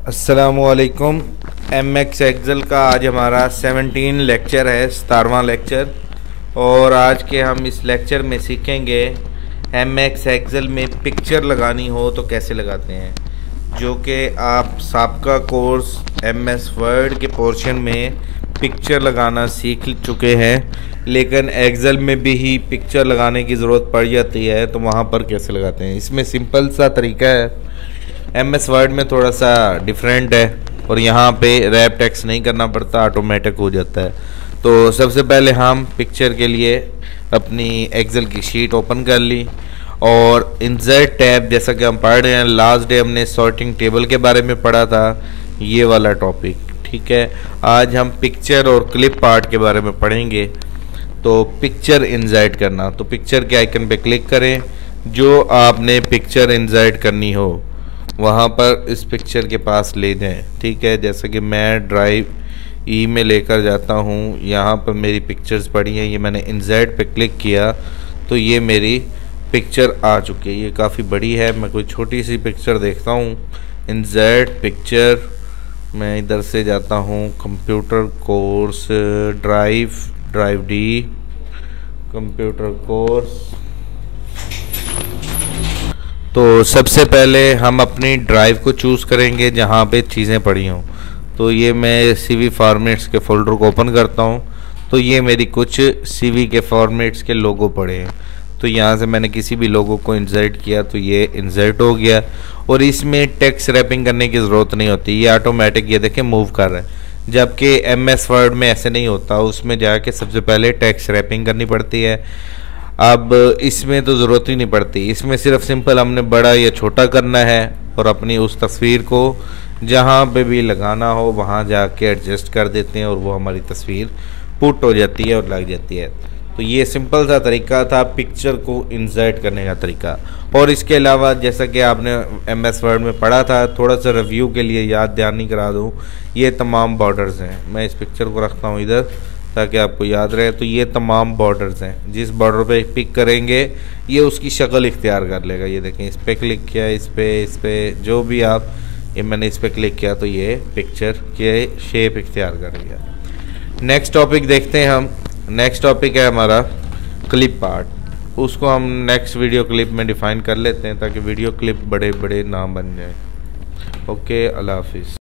अस्सलामुअलैकुम। MX Excel का आज हमारा 17 लेक्चर है, 17वां लेक्चर। और आज के हम इस लेक्चर में सीखेंगे एमएक्स एक्सेल में पिक्चर लगानी हो तो कैसे लगाते हैं, जो कि आप साबका कोर्स एमएस वर्ड के पोर्शन में पिक्चर लगाना सीख चुके हैं, लेकिन एक्सेल में भी ही पिक्चर लगाने की ज़रूरत पड़ जाती है, तो वहाँ पर कैसे लगाते हैं। इसमें सिंपल सा तरीका है। एमएस वर्ड में थोड़ा सा डिफरेंट है और यहाँ पे रैप टेक्स्ट नहीं करना पड़ता, ऑटोमेटिक हो जाता है। तो सबसे पहले हम पिक्चर के लिए अपनी एक्सेल की शीट ओपन कर ली और इंसर्ट टैब, जैसा कि हम पढ़ रहे हैं, लास्ट डे हमने सॉर्टिंग टेबल के बारे में पढ़ा था, ये वाला टॉपिक। ठीक है, आज हम पिक्चर और क्लिप पार्ट के बारे में पढ़ेंगे। तो पिक्चर इंसर्ट करना, तो पिक्चर के आइकन पे क्लिक करें, जो आपने पिक्चर इंसर्ट करनी हो वहाँ पर इस पिक्चर के पास ले जाएं। ठीक है, जैसे कि मैं ड्राइव ई में लेकर जाता हूँ, यहाँ पर मेरी पिक्चर्स पड़ी हैं, ये मैंने इंसर्ट पे क्लिक किया तो ये मेरी पिक्चर आ चुकी है। ये काफ़ी बड़ी है, मैं कोई छोटी सी पिक्चर देखता हूँ। इंसर्ट पिक्चर, मैं इधर से जाता हूँ computer course, drive D, computer course. तो सबसे पहले हम अपनी ड्राइव को चूज़ करेंगे जहाँ पे चीज़ें पड़ी हों। तो ये मैं सीवी फॉर्मेट्स के फ़ोल्डर को ओपन करता हूँ, तो ये मेरी कुछ सीवी के फॉर्मेट्स के लोगो पड़े हैं। तो यहाँ से मैंने किसी भी लोगो को इंसर्ट किया तो ये इंसर्ट हो गया और इसमें टेक्स्ट रैपिंग करने की ज़रूरत नहीं होती, ये ऑटोमेटिक, ये देखें, मूव कर रहा है। जबकि एमएस वर्ड में ऐसे नहीं होता, उसमें जाके सबसे पहले टेक्स्ट रैपिंग करनी पड़ती है। अब इसमें तो ज़रूरत ही नहीं पड़ती, इसमें सिर्फ सिंपल हमने बड़ा या छोटा करना है और अपनी उस तस्वीर को जहाँ पे भी लगाना हो वहाँ जाके एडजस्ट कर देते हैं और वो हमारी तस्वीर पुट हो जाती है और लग जाती है। तो ये सिंपल सा तरीका था पिक्चर को इंसर्ट करने का तरीका। और इसके अलावा जैसा कि आपने एमएस वर्ड में पढ़ा था, थोड़ा सा रिव्यू के लिए याद दहानी करा दूँ, ये तमाम बॉर्डर्स हैं। मैं इस पिक्चर को रखता हूँ इधर ताकि आपको याद रहे। तो ये तमाम बॉर्डर्स हैं, जिस बॉर्डर पे पिक करेंगे ये उसकी शक्ल इख्तियार कर लेगा। ये देखें, इस पर क्लिक किया, इस पे जो भी आप, ये मैंने इस पर क्लिक किया तो ये पिक्चर के शेप इख्तियार कर लिया। नेक्स्ट टॉपिक देखते हैं हम। नेक्स्ट टॉपिक है हमारा क्लिप पार्ट। उसको हम नेक्स्ट वीडियो क्लिप में डिफ़ाइन कर लेते हैं ताकि वीडियो क्लिप बड़े बड़े ना बन जाए। ओके, अल्लाह हाफिज़।